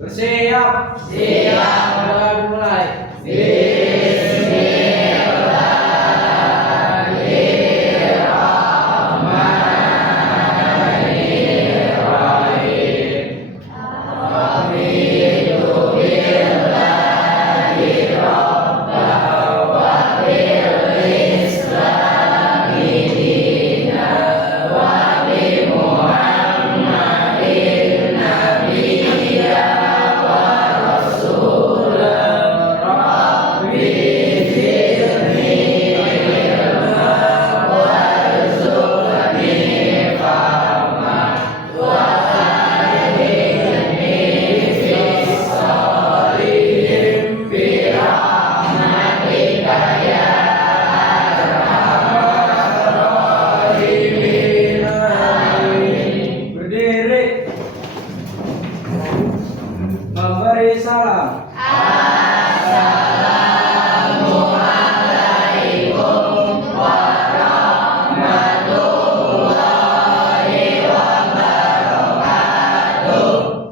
Bersiap. Siap. Mulai. Berdiri. Memberi salam.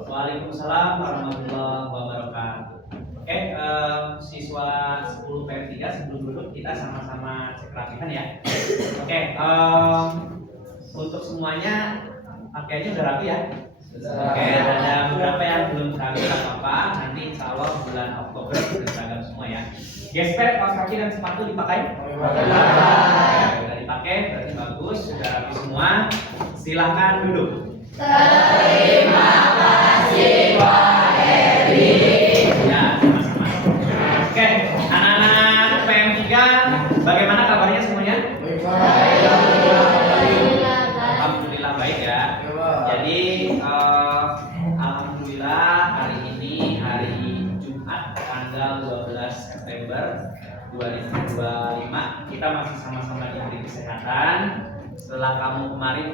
Waalaikumsalam warahmatullahi wabarakatuh. Oke, siswa 10 PM3 sebelum duduk kita sama-sama cek rapikan ya. Oke, untuk semuanya pakaiannya udah rapi ya. Oke, ada beberapa yang belum rapi, nggak apa-apa. Nanti insya Allah bulan Oktober sudah seragam semua ya. Gesper, kaos kaki dan sepatu dipakai? Sudah dipakai, berarti bagus, sudah rapi semua. Silahkan duduk. Terima kasih Pak Edi. Ya, sama-sama. Oke, anak-anak PM3, bagaimana kabarnya semuanya? Alhamdulillah baik ya. Jadi, alhamdulillah hari ini hari Jumat tanggal 12 September 2025 kita masih sama-sama diberi kesehatan setelah kamu kemarin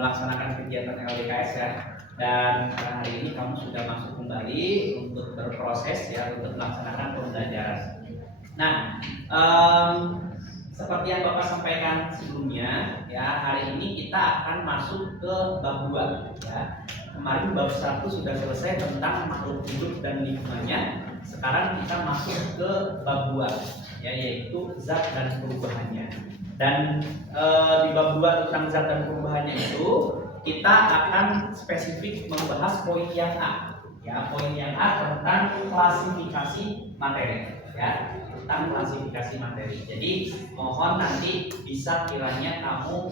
melaksanakan kegiatan LDKS ya. Dan hari ini kamu sudah masuk kembali untuk berproses ya untuk melaksanakan pembelajaran. Nah, seperti yang Bapak sampaikan sebelumnya ya, hari ini kita akan masuk ke bab 2 ya. Kemarin bab 1 sudah selesai tentang makhluk hidup dan lingkungannya. Sekarang kita masuk ke bab 2 ya, yaitu zat dan perubahannya. Dan di bab 2 tentang zat dan perubahannya itu kita akan spesifik membahas poin yang A ya, poin yang A tentang klasifikasi materi ya, tentang klasifikasi materi. Jadi mohon nanti bisa kiranya kamu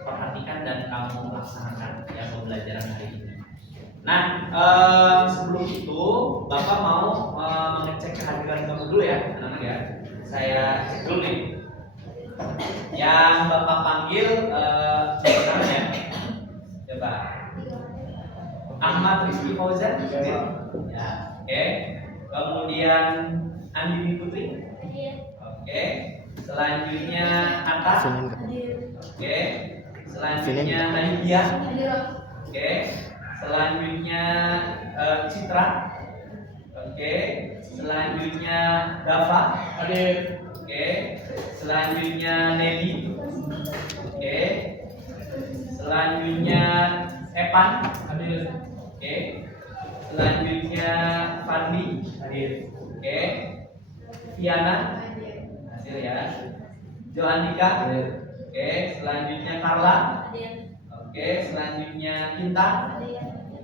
perhatikan dan kamu laksanakan ya pembelajaran hari ini. Nah, sebelum itu Bapak mau mengecek kehadiran kamu dulu ya, anak-anak ya. Saya cek dulu nih. Yang Bapak panggil siapa ya? Coba. Ahmad Rizky Fauzan. Ya, oke. Kemudian Andini Putri. Oke. Selanjutnya Anta. Oke. Selanjutnya Nadia. Oke. Selanjutnya Citra. Oke. Selanjutnya Dava. Hadir. Oke. Selanjutnya Nedi. Oke. Selanjutnya Evan. Hadir. Oke. Selanjutnya Fandi. Hadir. Oke. Tiana. Hadir ya. Joandika. Hadir. Oke. Selanjutnya Carla. Hadir. Oke. Selanjutnya Intan. Hadir.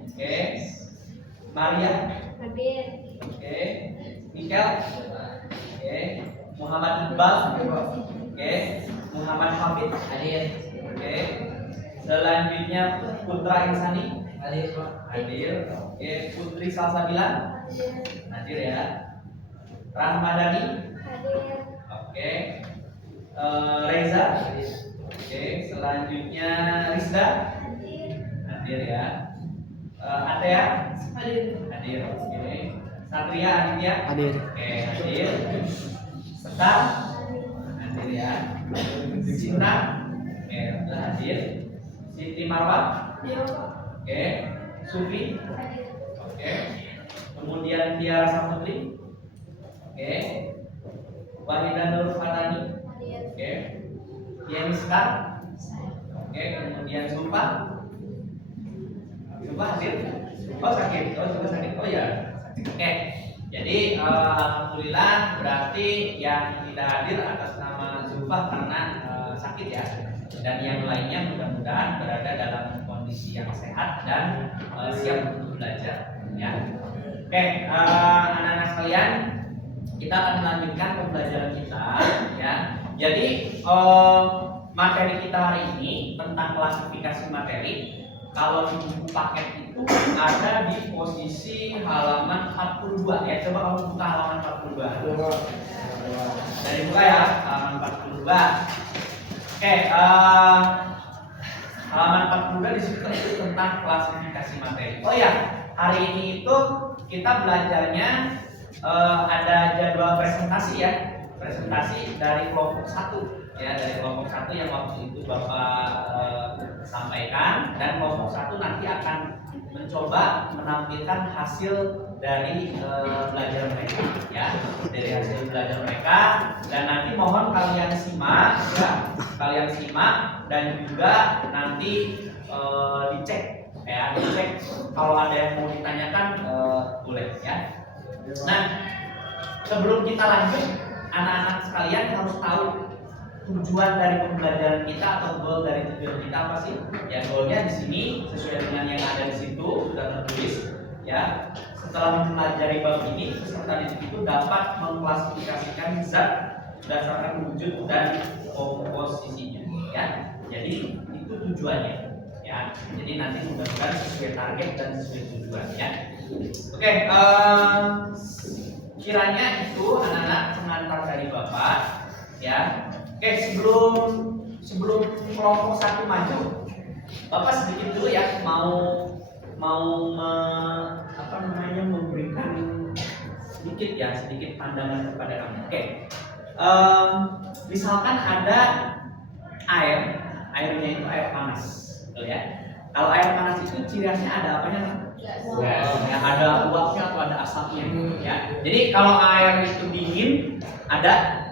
Oke. Maria. Hadir. Oke. Mikel. Oke. Muhammad Iqbal. Oke. Muhammad Hafid. Hadir. Oke. Selanjutnya Putra Insani. Hadir. Hadir. Oke. Putri Salsabila. Hadir ya. Rahmadani. Hadir. Oke. Reza. Hadir. Oke. Selanjutnya Rizda. Hadir. Hadir ya. Atea. Hadir. Hadir. Oke. Satria Aditya. Hadir. Oke. Hadir. Sekar. Hadir ya. Cinta. Oke. Sudah hadir. Siti Marwah. Oke. Sufi. Oke. Kemudian Tiara Saputri. Oke. Wahida Nur Fatani. Oke. Yeni Sekar. Oke. Kemudian Zulfa. Zulfa hadir. Oh sakit, oh juga sakit, oh ya. Oke, jadi alhamdulillah berarti yang tidak hadir atas nama Zulfa karena sakit ya. Dan yang lainnya mudah-mudahan berada dalam kondisi yang sehat dan siap untuk belajar. Ya. Oke, anak-anak sekalian, kita akan melanjutkan pembelajaran kita. Ya. Jadi materi kita hari ini tentang klasifikasi materi. Kalau di buku paket itu ada di posisi halaman 42 ya. Coba kamu buka halaman 42. Dari buka ya, halaman 42. Oke, halaman 42 di situ itu tentang klasifikasi materi. Oh ya, hari ini itu kita belajarnya ada jadwal presentasi ya. Presentasi dari kelompok 1 ya, dari kelompok 1 yang waktu itu Bapak sampaikan, dan kelompok 1 nanti akan mencoba menampilkan hasil dari belajar mereka ya, dari hasil belajar mereka, dan nanti mohon kalian simak ya, kalian simak dan juga nanti dicek ya, dicek kalau ada yang mau ditanyakan boleh ya. Nah, sebelum kita lanjut, anak-anak sekalian harus tahu tujuan dari pembelajaran kita atau goal dari tujuan kita apa sih? Ya, goalnya di sini sesuai dengan yang ada di situ sudah tertulis ya. Setelah mempelajari bab ini, peserta didik itu dapat mengklasifikasikan zat berdasarkan wujud dan komposisinya ya. Jadi itu tujuannya ya. Jadi nanti mudah-mudahan sesuai target dan sesuai tujuan ya. Oke, kiranya itu anak-anak pengantar dari Bapak ya. Oke, sebelum kelompok 1 maju, Bapak sedikit dulu ya memberikan sedikit pandangan kepada kamu. Oke, misalkan ada airnya itu air panas, betul ya? Kalau air panas itu ciri khasnya ada apanya? Gas. Ya, ada uapnya atau ada asapnya. Ya. Jadi kalau air itu dingin, ada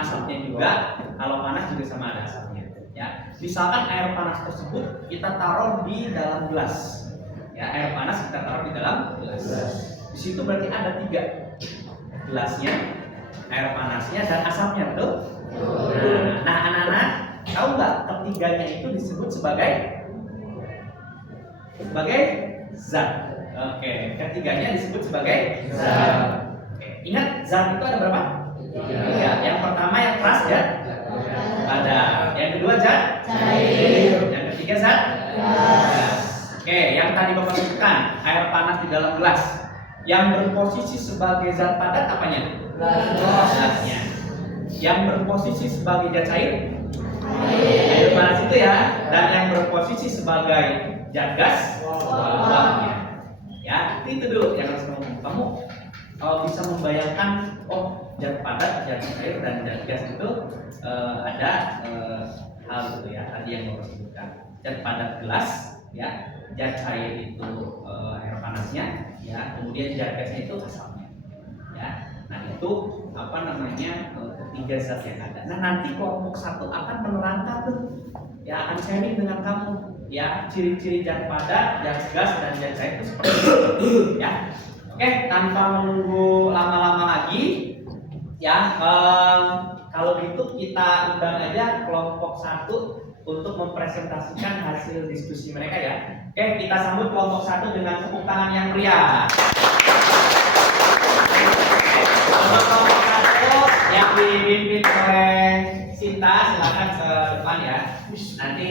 asapnya juga. Kalau panas juga sama ada asapnya. Ya. Misalkan air panas tersebut kita taruh di dalam gelas. Ya, air panas kita taruh di dalam gelas. Di situ berarti ada 3, gelasnya, air panasnya, dan asapnya, betul? Nah, anak-anak tahu nggak ketiganya itu disebut sebagai zat. Oke, ketiganya disebut sebagai zat. Oke. Ingat zat itu ada berapa? 3. Yang pertama yang keras ya, padat. Yang kedua zat cair. Yang ketiga zat gas. Oke, yang tadi Bapak sebutkan air panas di dalam gelas. Yang berposisi sebagai zat padat apanya? Gelasnya. Yang berposisi sebagai zat cair? Air panas itu ya. Dan yang berposisi sebagai zat gas? Uapnya. Ya, itu dulu yang harus kamu bisa membayangkan, oh zat padat, zat cair, dan zat gas itu ada hal itu ya, tadi yang Bapak sebutkan. Zat padat gelas ya, zat cair itu air panasnya ya, kemudian zat gasnya itu asapnya ya. Nah, itu ketiga zat yang ada. Nah, nanti kelompok 1 akan menerangkan tuh ya, akan sharing dengan kamu ya, ciri-ciri zat padat, zat gas, dan zat cair itu seperti itu ya. Oke, tanpa menunggu lama-lama lagi ya, kalau gitu kita undang aja kelompok 1 untuk mempresentasikan hasil diskusi mereka ya. Oke, kita sambut kelompok 1 dengan tepuk tangan yang meriah. Untuk kelompok 1 yang dipimpin oleh Sinta, silakan ke depan ya. Nanti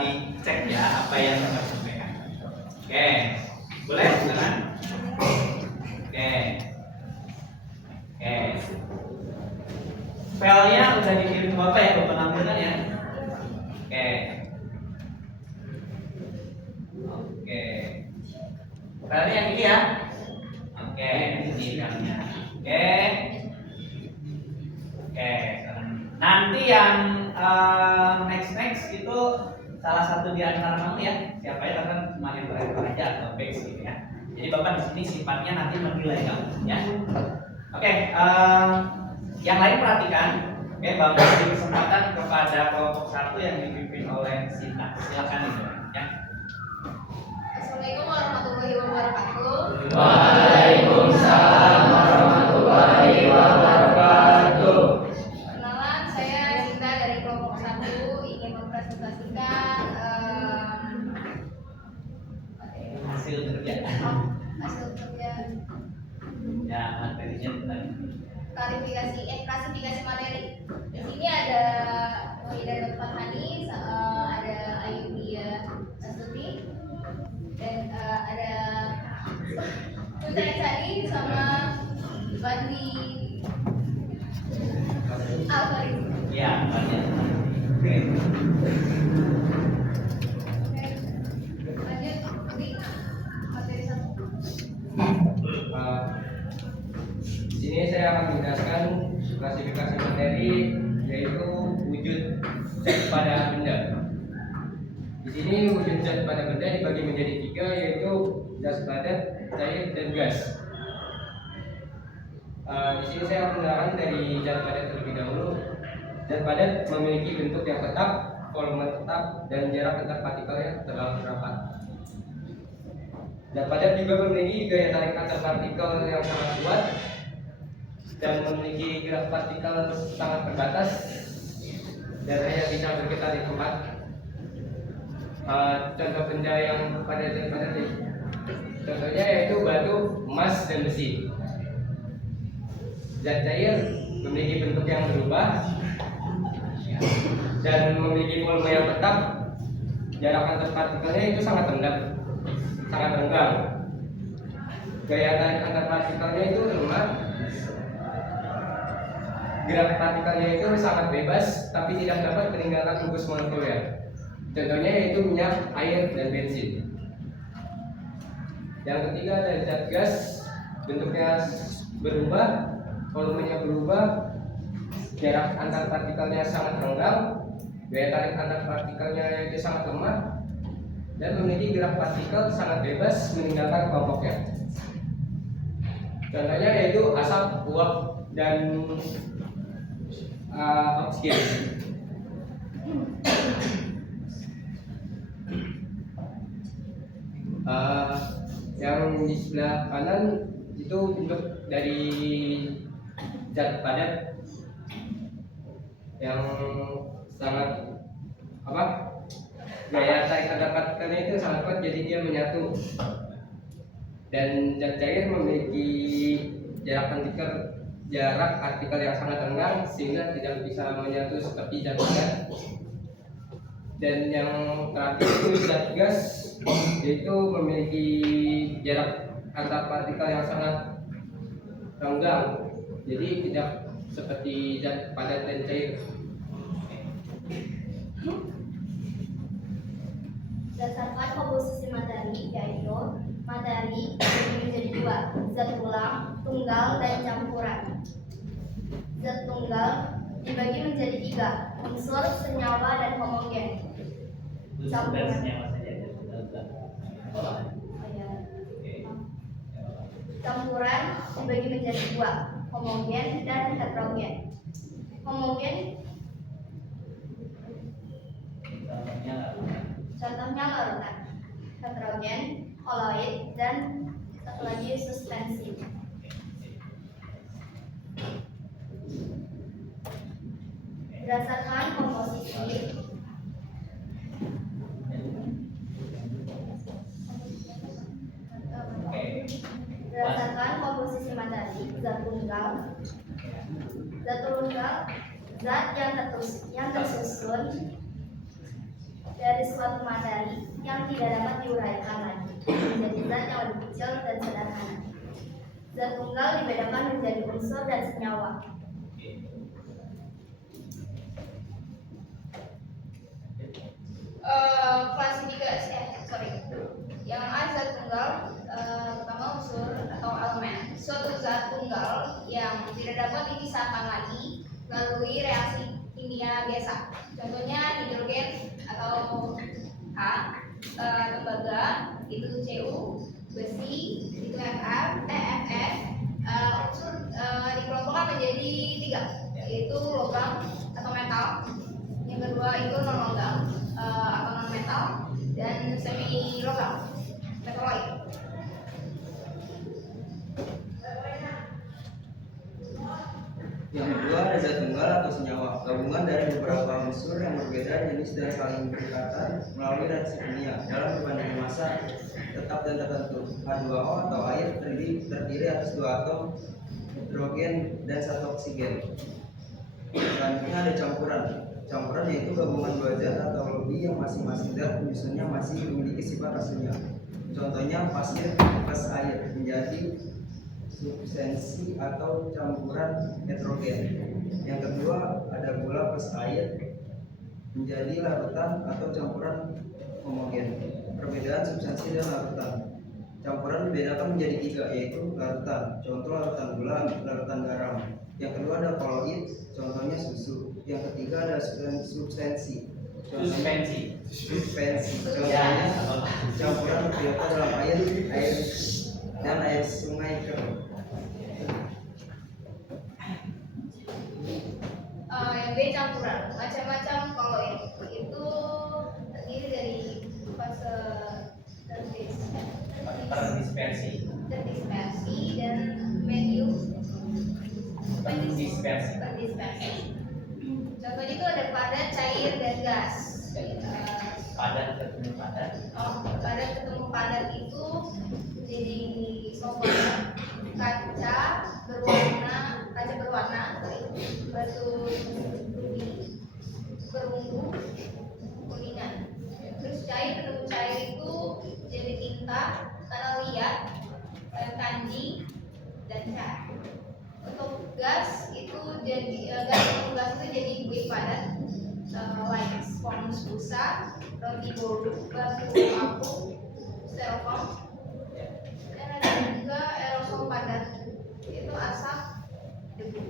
dicek ya apa yang Bapak sampaikan. Oke, boleh silakan. Oke. Filenya udah dikirim ke Bapak ya, Bapak nampilkan ya. Oke. Filenya yang ini ya. Oke, ini filenya. Oke. Nanti yang next itu salah satu di antara kamu ya. Siapa ya, kan cuma yang terakhir aja atau base gitu ya. Jadi Bapak di sini sifatnya nanti menilai kamu ya. Oke, yang lain perhatikan. Oke, Bapak beri kesempatan kepada kelompok 1 yang dipimpin oleh Sinta. Silakan itu ya. Assalamualaikum kerja. Hasil kerja. Ya, materinya tentang Klasifikasi materi. Di sini ada Wahida dan Farhani, ada Ayudia Astuti, dan ada Putri Sari sama Bandi Alvaris. ya, banyak. Lanjut di materi 1. Di sini saya akan menjelaskan klasifikasi materi, yaitu wujud zat pada benda. Di sini wujud zat pada benda dibagi menjadi 3, yaitu zat padat, cair, dan gas. Di sini saya akan menerangkan dari zat padat terlebih dahulu. Zat padat memiliki bentuk yang tetap, volume tetap, dan jarak antar partikelnya terlalu rapat. Zat padat juga memiliki gaya tarik antar partikel yang sangat kuat dan memiliki gerak partikel sangat terbatas dan hanya bisa bergetar di tempat. Contoh benda yang pada zat padat ini, contohnya yaitu batu, emas, dan besi. Zat cair memiliki bentuk yang berubah dan memiliki volume yang tetap. Jarak antar partikelnya itu sangat rendah, sangat renggang. Gaya tarik antar partikelnya itu lemah. Gerak partikelnya itu sangat bebas, tapi tidak dapat meninggalkan bungkus molekuler. Contohnya yaitu minyak, air, dan bensin. Yang ketiga ada zat gas, bentuknya berubah, volumenya berubah, jarak antar partikelnya sangat renggang, gaya tarik antar partikelnya itu sangat lemah, dan memiliki gerak partikel sangat bebas meninggalkan kelompoknya. Contohnya yaitu asap, uap, dan oksigen. Yang di sebelah kanan itu bentuk dari zat padat yang sangat gaya tarik antar partikelnya itu sangat kuat, jadi dia menyatu. Dan zat cair memiliki jarak partikel yang sangat renggang sehingga tidak bisa menyatu seperti zat padat. Dan yang terakhir itu zat gas, yaitu memiliki jarak antar partikel yang sangat renggang, jadi tidak seperti zat padat dan cair. Berdasarkan komposisi materi, yaitu materi dibagi menjadi 2, zat ulang, tunggal, dan campuran. Zat tunggal dibagi menjadi 3, unsur, senyawa, dan homogen. Campuran. Campuran dibagi menjadi 2, homogen dan heterogen. Homogen contohnya larutan, heterogen, koloid, dan satu lagi suspensi. Berdasarkan komposisi, materi, zat tunggal, zat yang tersusun dari suatu materi yang tidak dapat diuraikan lagi menjadi zat yang lebih kecil dan sederhana. Zat tunggal dibedakan menjadi unsur dan senyawa. Klasifikasi, yang A zat tunggal, pertama unsur atau elemen. Suatu zat tunggal yang tidak dapat dipisahkan lagi melalui reaksi kimia biasa. Contohnya hidrogen atau H, tembaga itu Cu, besi itu Fr, Fs. Unsur dikelompokkan menjadi 3, yaitu logam atau metal. Yang kedua itu non logam atau non metal, dan semi logam, metaloid. Yang kedua ada zat tunggal atau senyawa, gabungan dari beberapa unsur yang berbeda jenis dan saling berdekatan melalui reaksi kimia. Dalam perbandingan massa tetap dan tertentu. H2O atau air terdiri atas 2 atom hidrogen dan 1 oksigen. Selanjutnya ada campuran. Campuran yaitu gabungan 2 zat atau lebih yang masing-masing zat penyusunnya masih memiliki sifat aslinya. Contohnya pasir plus air menjadi substansi atau campuran heterogen. Yang kedua ada gula plus air menjadi larutan atau campuran homogen. Perbedaan substansi dan larutan. Campuran dibedakan menjadi 3, yaitu larutan. Contoh larutan gula, larutan garam. Yang kedua ada koloid, contohnya susu. Yang ketiga ada substansi. Suspensi. Contohnya campuran biota dalam air dan air sungai kering. Yang B campuran, macam-macam koloid itu terdiri dari fase Terdispersi. dan medium Dispersi. Contohnya itu ada padat, cair, dan gas. Padat ketemu padat. Padat ketemu padat itu jadi solvent, kaca berwarna, batu rudi, perunggu, kuningan. Terus cair ketemu cair itu jadi tinta, tanah liat, kayu kanji, dan cat. Untuk gas itu jadi gas itu jadi buih padat, like sponge busa, roti bodo, batu apung, styrofoam. Dan ada juga aerosol padat, itu asap debu.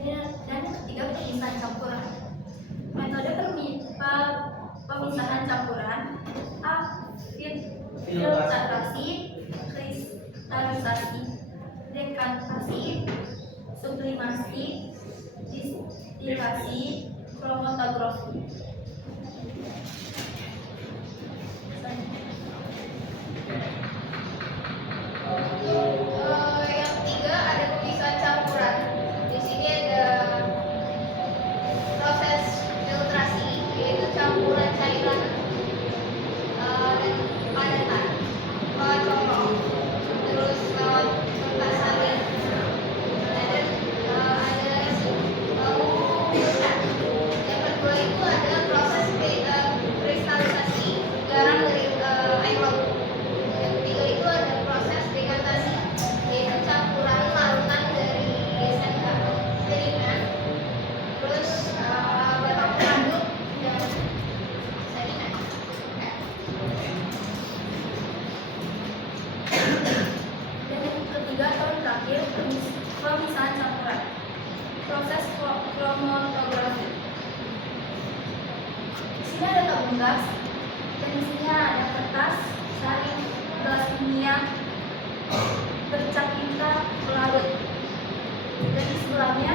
Dan yang ketiga pemisahan campuran. Metode pemisahan campuran: A. Filtrasi, kristalisasi, dekantasi, sublimasi, distilasi, kromatografi. Yang ketiga ada pemisahan campuran. Di sini ada proses filtrasi, yaitu campuran cairan dan padatan lewat corong, terus lewat kertas salin, dan ada pembuatan. Yang kedua itu ada proses kristalisasi garam dari air laut. Yang ketiga itu ada proses dekantasi, yaitu campuran larutan dari sedimen, terus bahan pengandung dan sedimen. Dan yang ketiga atau yang terakhir, pemisahan campuran. Proses kromatografi. Di sini ada tabung gas, dan di sini ada kertas, saring, gas kimia, bercak tinta, pelarut. Dan di sebelahnya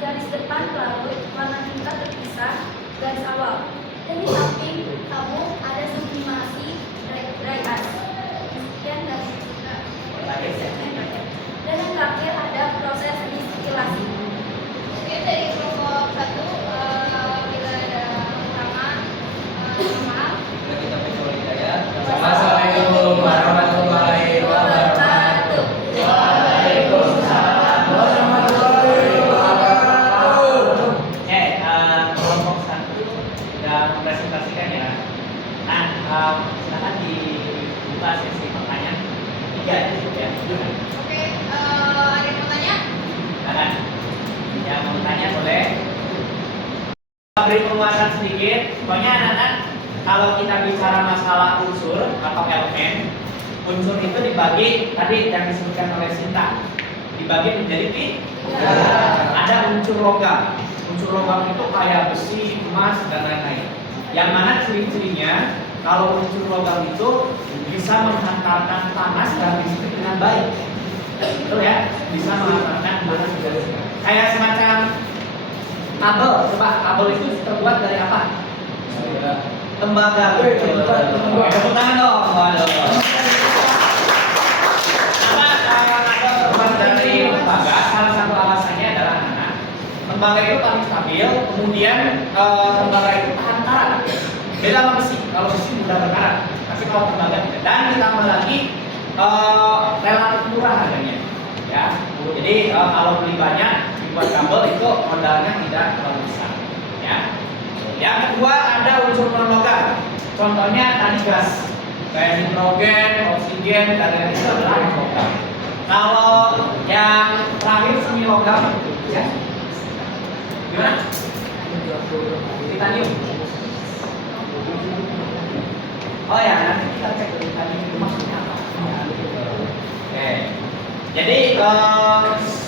garis depan pelarut, warna tinta terpisah, garis awal. Dan di samping tabung ada sublimasi, dry ice. Sekian dari dan yang terakhir ada proses distilasi. Mungkin dari kelompok 1 kita ada rekaman maaf. Kita berdoa hidayah. Wassalamualaikum warahmatullahi wabarakatuh. Waalaikumsalam warahmatullahi wabarakatuh. Kelompok 1 sudah mempresentasikan ya. Nah, silakan dibuka sesi pertanyaan 3 aja ya. Oke, ada yang mau tanya? Silakan. Yang mau tanya boleh. Beri penguatan sedikit. Pokoknya anak-anak, kalau kita bicara masalah unsur atau elemen, unsur itu dibagi tadi yang disebutkan oleh Sinta, dibagi menjadi 3. Ada unsur logam. Unsur logam itu kayak besi, emas, dan lain-lain. Yang mana ciri-cirinya kalau unsur logam itu bisa menghantarkan panas dan listrik dengan baik. Betul ya? Bisa menghantarkan panas dan listrik. Kayak semacam kabel. Coba kabel itu terbuat dari apa? Tembaga. Tepuk tangan dong. Waduh. Kenapa kabel terbuat dari tembaga? Salah satu alasannya adalah anak. tembaga itu paling stabil, kemudian tembaga itu tahan karat. Beda sama besi, kalau besi mudah berkarat, tapi kalau tembaga tidak. Dan ditambah lagi relatif murah harganya, ya. Jadi kalau beli banyak dibuat kabel itu modalnya tidak terlalu besar, ya. Yang kedua ada unsur non-logam, contohnya tadi gas, kayak nitrogen, oksigen, dan lain itu adalah logam. Kalau yang terakhir semi logam, ya, gimana? Titanium. Oh ya, nanti kita cek dulu titanium itu maksudnya apa. Oke. Jadi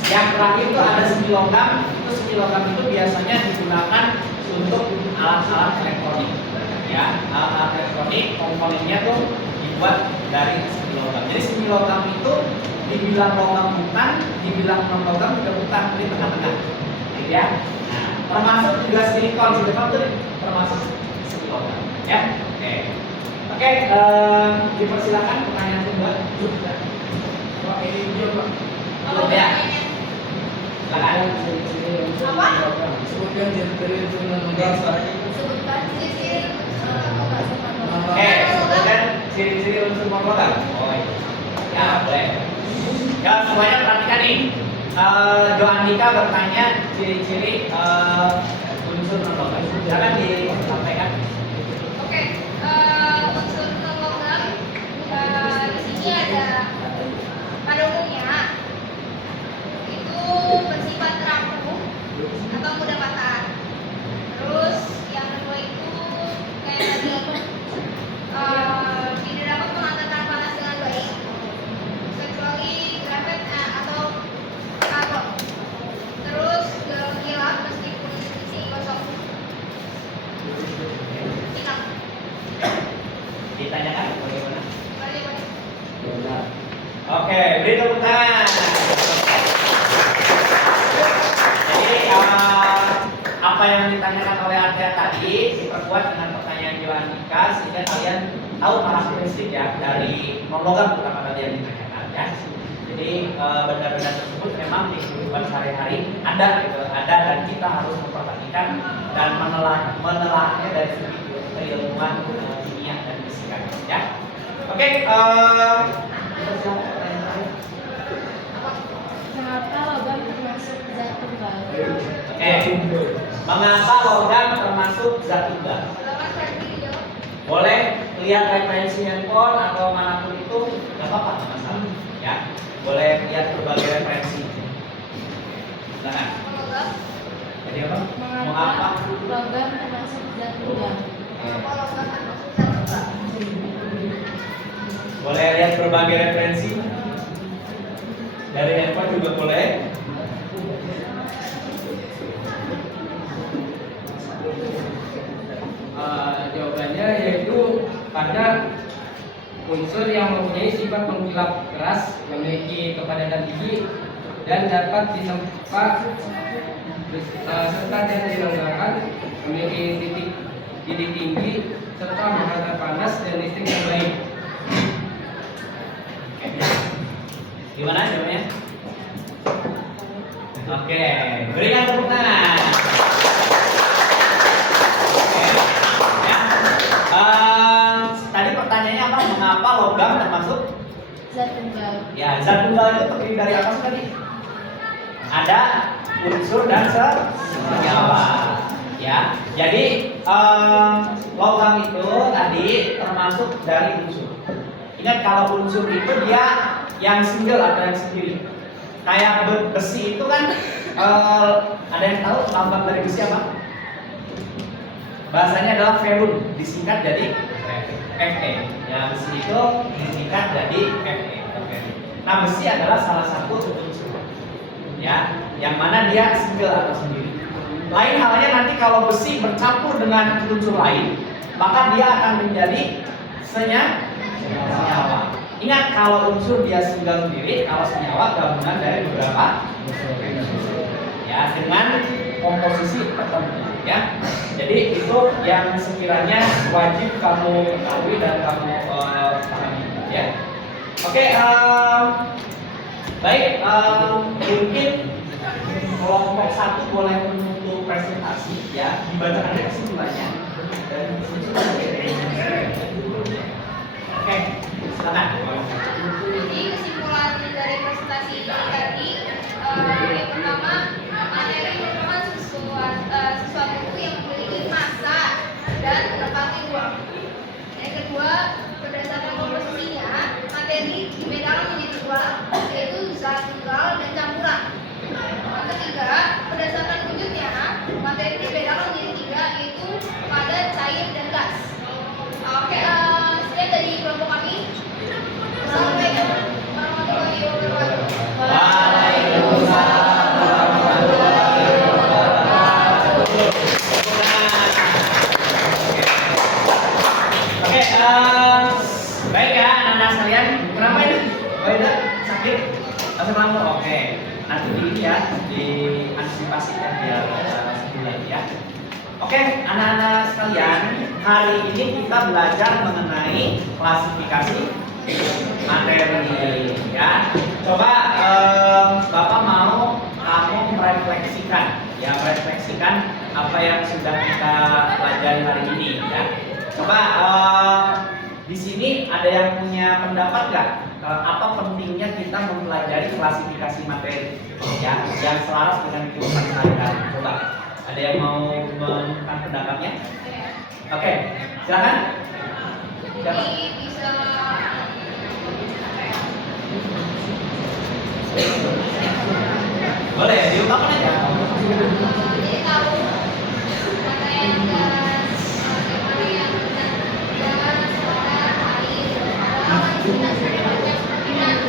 yang terakhir itu ada semi logam. Itu semi logam itu biasanya digunakan untuk alat-alat elektronik. Ya, alat-alat elektronik komponennya tuh dibuat dari semi logam. Jadi semi logam itu dibilang logam bukan, dibilang non logam juga bukan, di tengah-tengah. Gitu ya. Nah, termasuk juga silikon itu termasuk semi logam. Ya. Oke, dipersilakan pertanyaan kedua. Wah, ini dia, Pak. Ya. Silakan. Apa? Sebutkan ciri-ciri unsur non-logam. Sebutkan ciri-ciri logam sama logam. Oke, sebutkan ciri-ciri unsur non-logam. Oh iya. Ya, boleh. Ya, semuanya perhatikan nih. Jo Andika bertanya ciri-ciri unsur non-logam. Silakan disampaikan. Oke, unsur non-logam di sini ada pada umumnya itu bersifat rapuh atau mudah patah. Terus yang kedua itu kayak tadi tidak dapat mengantarkan panas dengan baik, kecuali grafit atau karbon. Terus gelap meskipun isi kosong. Ingat. Ditanyakan bagaimana? Boleh. Oke, beri tepuk tangan. Jadi apa yang ditanyakan oleh Adrian tadi diperkuat dengan pertanyaan Jo Andika sehingga kalian tahu karakteristik ya dari non-logam terutama tadi yang ditanyakan ya. Jadi benda-benda tersebut memang di kehidupan sehari-hari ada gitu, ada dan kita harus memperhatikan dan menelahnya dari segi keilmuan kimia dan fisika ya. Oke, Mengapa logam termasuk zat tunggal? mengapa logam termasuk zat tunggal? Silakan Ferdi dijawab. Boleh lihat referensi handphone atau manapun itu, nggak apa-apa, nggak masalah. Ya, boleh lihat berbagai referensi. Silakan. Logam. Jadi apa? Mengapa logam termasuk zat tunggal? Mengapa logam termasuk zat tunggal? Boleh lihat berbagai referensi. Dari handphone juga boleh. Jawabannya yaitu pada unsur yang mempunyai sifat mengkilap keras, memiliki kepadatan tinggi dan dapat ditempa serta tidak dilonggarkan, memiliki titik tinggi serta menghantar panas dan listrik yang baik. Gimana jawabannya? Oke, berikan tepuk tangan. Oke, ya. Tadi pertanyaannya apa? Mengapa logam termasuk Zat tunggal. ya zat tunggal itu terdiri dari apa sih tadi? Ada unsur dan senyawa. Ya, jadi logam itu tadi termasuk dari unsur. Ingat kalau unsur itu dia yang single atau yang sendiri. Kayak besi itu kan ada yang tahu lambang dari besi apa? Bahasanya adalah ferrum, disingkat jadi Fe. Ya, besi itu disingkat jadi Fe. Nah, besi adalah salah satu unsur. Ya, yang mana dia single atau sendiri. Lain halnya nanti kalau besi bercampur dengan unsur lain, maka dia akan menjadi senyawa. Ingat kalau unsur dia single sendiri, kalau senyawa gabungan dari beberapa unsur. Ya, dengan komposisi tertentu ya. Jadi itu yang sekiranya wajib kamu ketahui dan kamu pahami ya. Oke, baik, mungkin kelompok 1 boleh menutup presentasi ya, dibacakan kesimpulannya dan oke, silakan. Jadi kesimpulan dari presentasi ini tadi, yang pertama, materi merupakan sesuatu yang memiliki massa dan menempati ruang. Yang kedua, berdasarkan komposisinya, materi dibedakan menjadi dua, yaitu zat tunggal dan campuran. Yang ketiga, berdasarkan wujudnya, materi dibedakan menjadi tiga, yaitu padat, cair, dan gas. Oke, sekian dari kelompok kami. Assalamualaikum warahmatullahi wabarakatuh. Waalaikumsalam warahmatullahi wabarakatuh. Oke, baik ya anak-anak sekalian. Kenapa ini? Oh iya, sakit? Masih lama? Oke. Nanti ini ya, diantisipasikan biar sembuh lagi ya. Oke, anak-anak sekalian, hari ini kita belajar mengenai klasifikasi materi ya. Coba Bapak mau kamu merefleksikan apa yang sudah kita pelajari hari ini ya. Coba di sini ada yang punya pendapat nggak? Apa pentingnya kita mempelajari klasifikasi materi ya yang selaras dengan kehidupan sehari-hari? Coba ada yang mau mengungkapkan pendapatnya? Oke, silakan. Siapa? Ini bisa Boleh diungkapkan aja. jadi tahu mana yang gas, mana yang gas, mana air, apa kita sering baca seperti itu.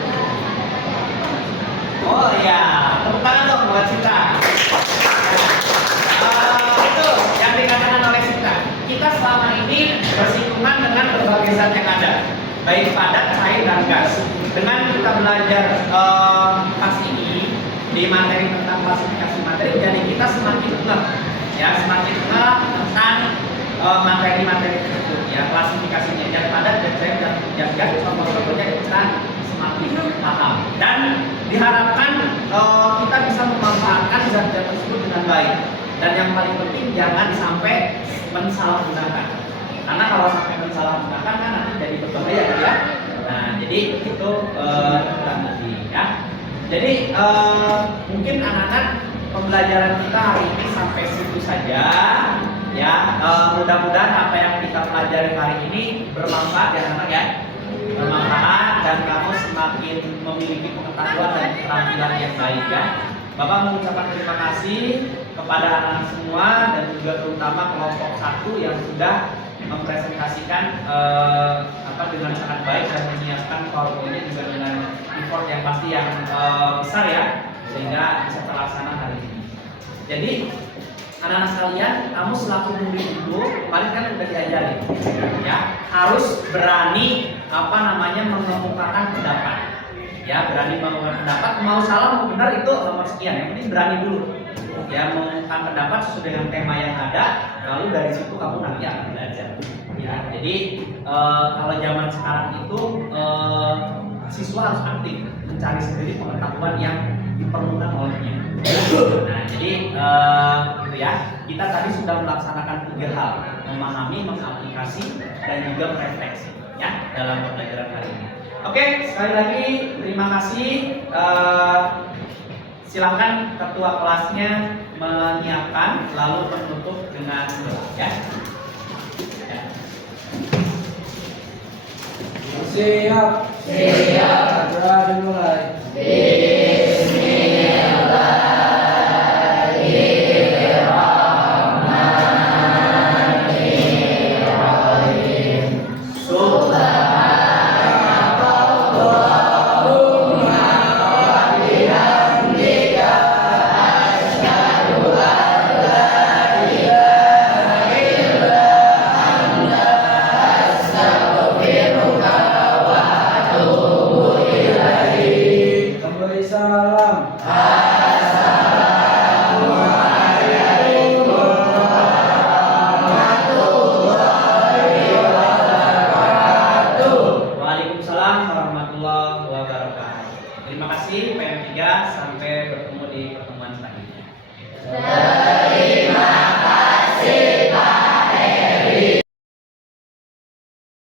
Oh ya, tepuk tangan dong buat Citra. Itu yang dikatakan oleh Citra. Kita selama ini bersinggungan dengan berbagai zat yang ada, baik padat, cair, dan gas. Dengan kita belajar pas ini di materi tentang klasifikasi materi, jadi kita semakin ngeh, ya semakin ngeh tentang materi-materi tersebut, ya klasifikasinya yang padat, dan cair, dan gas, contoh-contohnya kita semakin paham. Dan diharapkan kita bisa memanfaatkan zat-zat tersebut dengan baik. Dan yang paling penting jangan sampai mensalahgunakan. Karena kalau sampai mensalahgunakan kan nanti jadi berbahaya ya. Nah, jadi itu kurang lebih ya. Jadi mungkin anak-anak pembelajaran kita hari ini sampai situ saja ya. Mudah-mudahan apa yang kita pelajari hari ini bermanfaat ya anak-anak ya. Bermanfaat dan kamu semakin memiliki pengetahuan dan keterampilan yang baik ya. Bapak mengucapkan terima kasih kepada anak-anak semua dan juga terutama kelompok 1 yang sudah mempresentasikan dengan sangat baik dan menyiapkan PowerPoint-nya juga dengan effort yang pasti yang besar ya, sehingga bisa terlaksana hari ini. Jadi anak-anak sekalian, kamu selaku murid itu kemarin kan udah diajarin ya, harus berani mengemukakan pendapat. Ya, berani mengemukakan pendapat, mau salah mau benar itu nomor sekian, yang penting berani dulu. Ya, mengemukakan pendapat sesuai dengan tema yang ada, lalu dari situ kamu nanti akan belajar. Ya, jadi kalau zaman sekarang itu siswa harus aktif mencari sendiri pengetahuan yang diperlukan olehnya. Nah, jadi gitu ya. Kita tadi sudah melaksanakan 3 hal: memahami, mengaplikasi, dan juga merefleksi ya dalam pembelajaran hari ini. Oke, sekali lagi terima kasih. Silakan ketua kelasnya menyiapkan lalu menutup dengan doa ya. Siap. Segera dimulai. Kembali salam. Waalaikumsalam warahmatullahi wabarakatuh. Terima kasih PM3, sampai bertemu di pertemuan selanjutnya. Terima